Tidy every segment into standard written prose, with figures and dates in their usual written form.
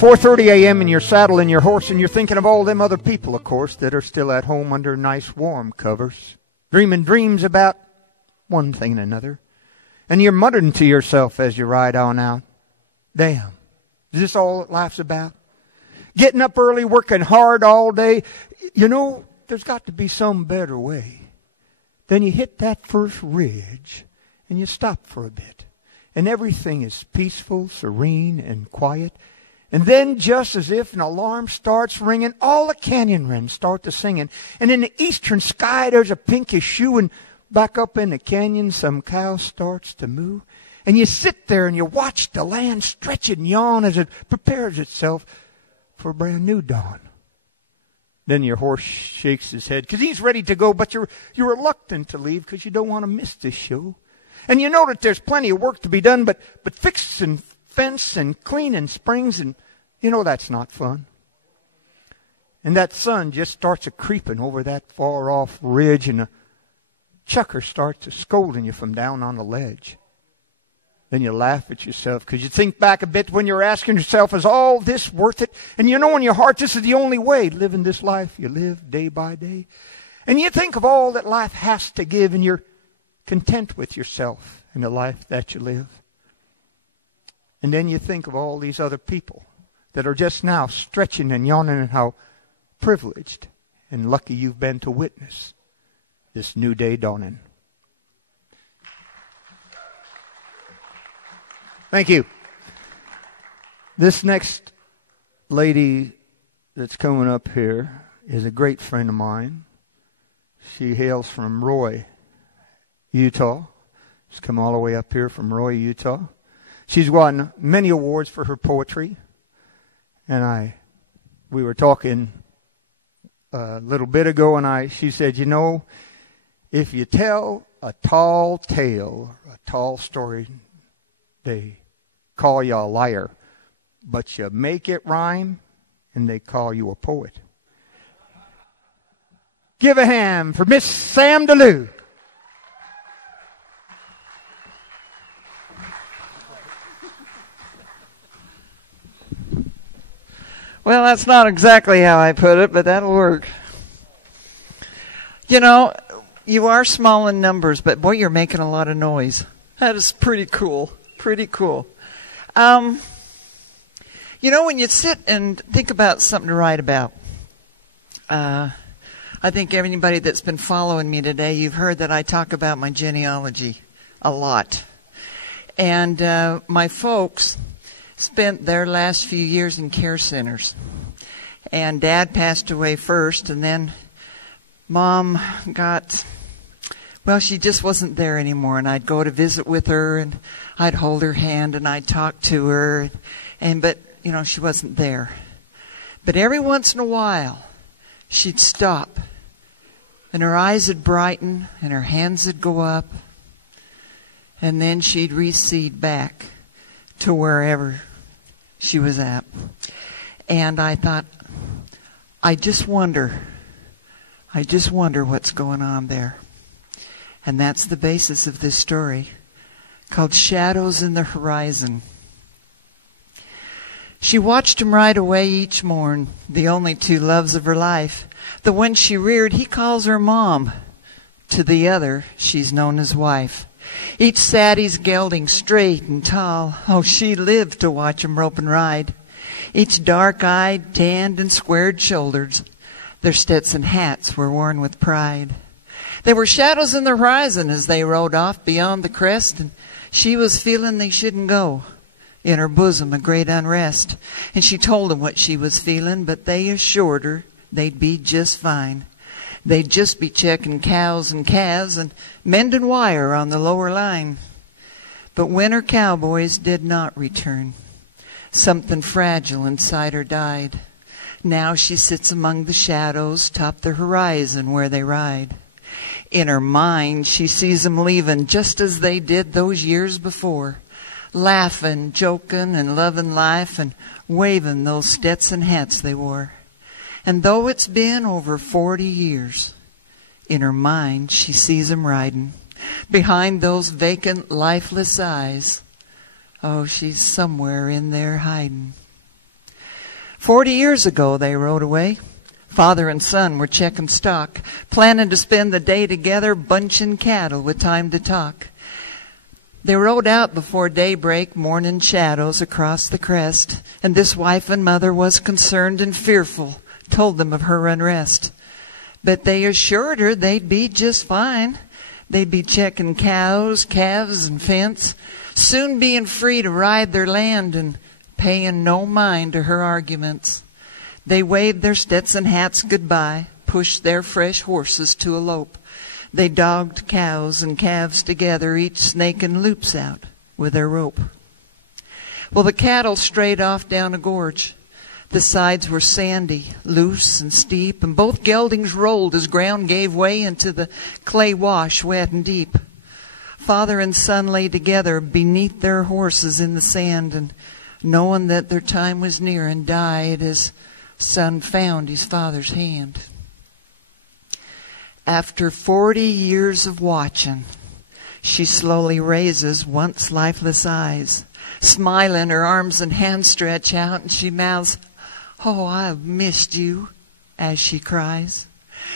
4:30 a.m. and you're saddling your horse and you're thinking of all them other people, of course, that are still at home under nice warm covers, dreaming dreams about one thing and another. And you're muttering to yourself as you ride on out, damn, is this all that life's about? Getting up early, working hard all day. You know, there's got to be some better way. Then you hit that first ridge and you stop for a bit. And everything is peaceful, serene, and quiet. And then, just as if an alarm starts ringing, all the canyon wrens start to singing. And in the eastern sky, there's a pinkish hue. And back up in the canyon, some cow starts to moo. And you sit there and you watch the land stretch and yawn as it prepares itself for a brand new dawn. Then your horse shakes his head because he's ready to go, but you're reluctant to leave because you don't want to miss this show. And you know that there's plenty of work to be done, but fixing fence and cleaning springs, and you know that's not fun. And that sun just starts a-creeping over that far-off ridge, and a chucker starts a-scolding you from down on the ledge. Then you laugh at yourself because you think back a bit when you're asking yourself, is all this worth it? And you know in your heart this is the only way, living this life you live day by day. And you think of all that life has to give, and you're content with yourself and the life that you live. And then you think of all these other people that are just now stretching and yawning, and how privileged and lucky you've been to witness this new day dawning. Thank you. This next lady that's coming up here is a great friend of mine. She hails from Roy, Utah. She's come all the way up here from Roy, Utah. She's won many awards for her poetry. And we were talking a little bit ago, and she said, you know, if you tell a tall tale, a tall story, they call you a liar. But you make it rhyme, and they call you a poet. Give a hand for Miss Sam DeLeeuw. Well, that's not exactly how I put it, but that'll work. You know, you are small in numbers, but boy, you're making a lot of noise. That is pretty cool. Pretty cool. You know, when you sit and think about something to write about, I think everybody that's been following me today, you've heard that I talk about my genealogy a lot. And my folks spent their last few years in care centers. And Dad passed away first, and then Mom she just wasn't there anymore. And I'd go to visit with her, and I'd hold her hand, and I'd talk to her. But, you know, she wasn't there. But every once in a while, she'd stop, and her eyes would brighten, and her hands would go up, and then she'd recede back to wherever she was at. And I thought, I just wonder what's going on there. And that's the basis of this story, called Shadows in the Horizon. She watched him ride away each morn, the only two loves of her life. The one she reared, he calls her mom. To the other, she's known as wife. Each sat he's gelding straight and tall. Oh, she lived to watch him rope and ride. Each dark-eyed, tanned, and squared-shouldered. Their Stetson hats were worn with pride. There were shadows in the horizon as they rode off beyond the crest, and she was feeling they shouldn't go. In her bosom a great unrest. And she told them what she was feeling, but they assured her they'd be just fine. They'd just be checking cows and calves and mending wire on the lower line. But winter cowboys did not return. Something fragile inside her died. Now she sits among the shadows, top the horizon where they ride. In her mind, she sees them leaving just as they did those years before, laughing, joking, and loving life, and waving those Stetson hats they wore. And though it's been over 40 years, in her mind she sees them riding. Behind those vacant, lifeless eyes, oh, she's somewhere in there hiding. 40 years ago they rode away. Father and son were checking stock, planning to spend the day together bunching cattle with time to talk. They rode out before daybreak, morning shadows across the crest, and this wife and mother was concerned and fearful, told them of her unrest. But they assured her they'd be just fine. They'd be checking cows, calves, and fence, soon being free to ride their land and paying no mind to her arguments. They waved their Stetson hats goodbye, pushed their fresh horses to a lope. They dogged cows and calves together, each snaking loops out with their rope. Well, the cattle strayed off down a gorge. The sides were sandy, loose and steep, and both geldings rolled as ground gave way into the clay wash, wet and deep. Father and son lay together beneath their horses in the sand, and knowing that their time was near, and died as son found his father's hand. After 40 years of watching, she slowly raises once lifeless eyes. Smiling, her arms and hands stretch out, and she mouths, "Oh, I've missed you," as she cries.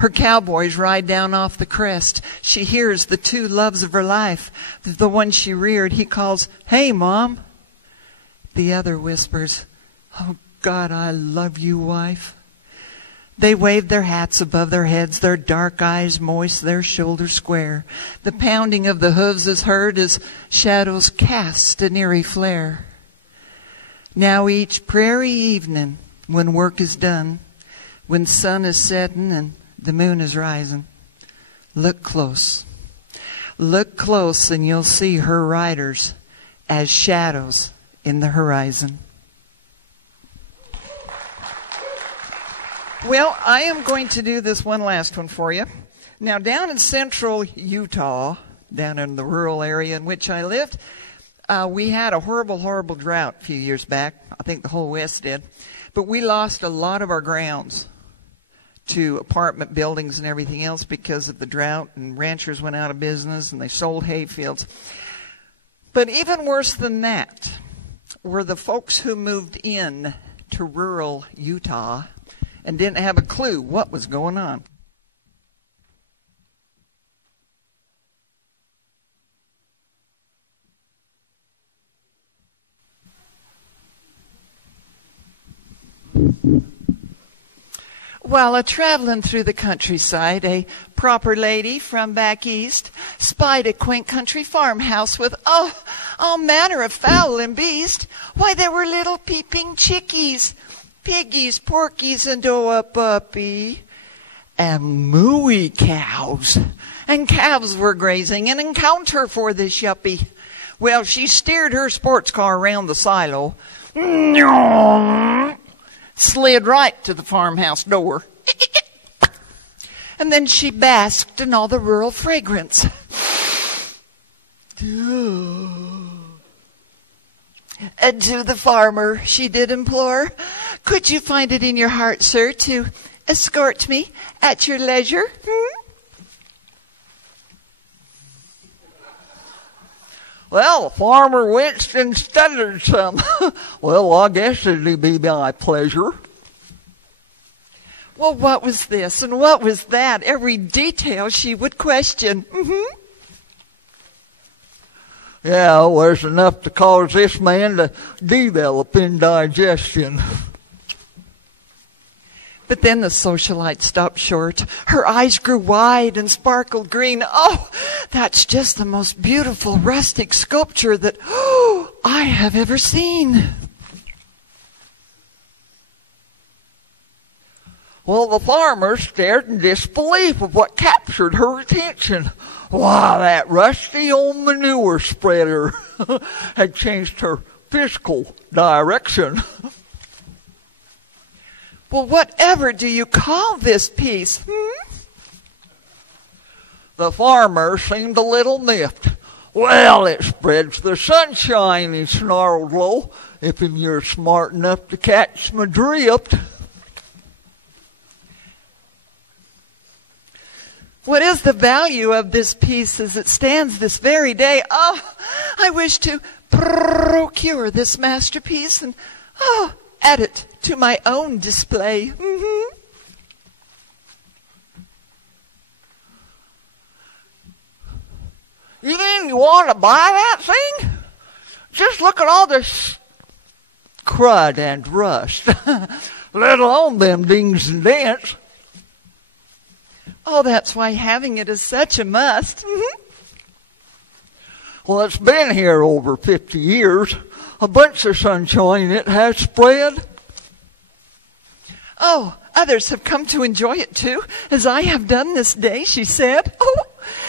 Her cowboys ride down off the crest. She hears the two loves of her life. The one she reared, he calls, "Hey, Mom." The other whispers, "Oh, God, I love you, wife." They wave their hats above their heads, their dark eyes moist, their shoulders square. The pounding of the hooves is heard as shadows cast an eerie flare. Now each prairie evening, when work is done, when sun is setting and the moon is rising, look close. Look close and you'll see her riders as shadows in the horizon. Well, I am going to do this one last one for you. Now, down in central Utah, down in the rural area in which I lived, we had a horrible, horrible drought a few years back. I think the whole West did. But we lost a lot of our grounds to apartment buildings and everything else because of the drought, and ranchers went out of business and they sold hay fields. But even worse than that were the folks who moved in to rural Utah and didn't have a clue what was going on. While a-traveling through the countryside, a proper lady from back east spied a quaint country farmhouse with all manner of fowl and beast. Why, there were little peeping chickies, piggies, porkies, and a puppy, and mooey cows. And calves were grazing, an encounter for this yuppie. Well, she steered her sports car around the silo, slid right to the farmhouse door, and then she basked in all the rural fragrance. And to the farmer she did implore, "Could you find it in your heart, sir, to escort me at your leisure?" Well, the farmer winced and stuttered some. "Well, I guess it'd be my pleasure." Well, what was this and what was that? Every detail she would question. Yeah, it was enough to cause this man to develop indigestion. But then the socialite stopped short. Her eyes grew wide and sparkled green. "Oh, that's just the most beautiful rustic sculpture that I have ever seen." Well, the farmer stared in disbelief of what captured her attention. Why, that rusty old manure spreader had changed her physical direction. Well, whatever do you call this piece? The farmer seemed a little miffed. "Well, it spreads the sunshine," he snarled low, "if you're smart enough to catch my drift." What is the value of this piece as it stands this very day? Oh, I wish to procure this masterpiece and add it to my own display. Mm-hmm. You mean you want to buy that thing? Just look at all this crud and rust, let alone them dings and dents. Oh, that's why having it is such a must. Mm-hmm. Well, it's been here over 50 years. A bunch of sunshine it has spread. Oh, others have come to enjoy it too, as I have done this day, she said. Oh,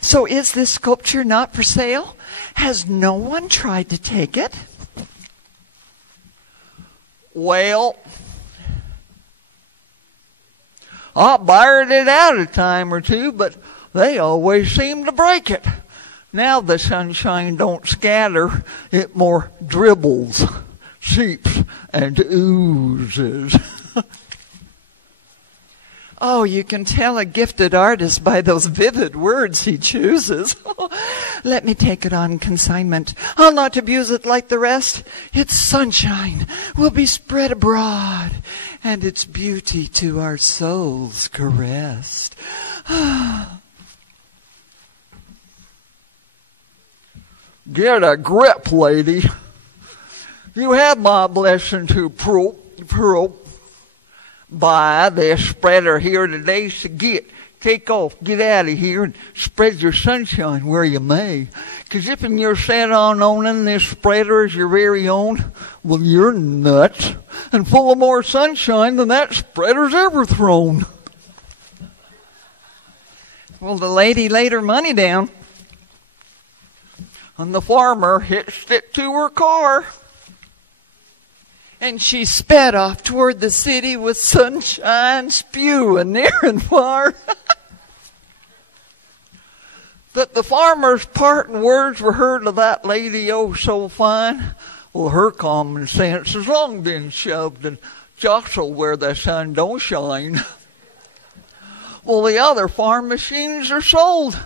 so is this sculpture not for sale? Has no one tried to take it? Well, I borrowed it out a time or two, but they always seem to break it. Now the sunshine don't scatter, it more dribbles, seeps, and oozes. Oh, you can tell a gifted artist by those vivid words he chooses. Let me take it on consignment. I'll not abuse it like the rest. Its sunshine will be spread abroad, and its beauty to our souls caressed. Get a grip, lady. You have my blessing to buy this spreader here today, so take off, get out of here, and spread your sunshine where you may. Because if you're set on owning this spreader as your very own, well, you're nuts and full of more sunshine than that spreader's ever thrown. Well, the lady laid her money down. And the farmer hitched it to her car. And she sped off toward the city with sunshine spewing near and far. That the farmer's parting words were heard of that lady oh so fine. Well, her common sense has long been shoved and jostled where the sun don't shine. Well, the other farm machines are sold.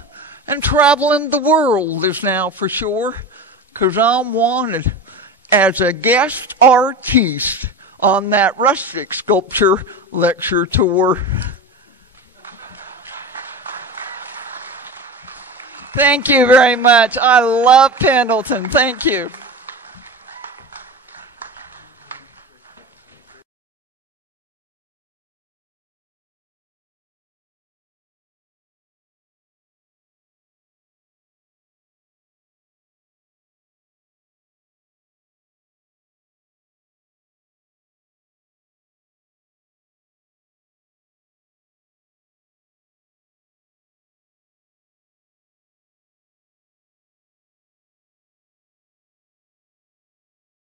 And traveling the world is now for sure, 'cause I'm wanted as a guest artiste on that Rustic sculpture lecture tour. Thank you very much. I love Pendleton. Thank you.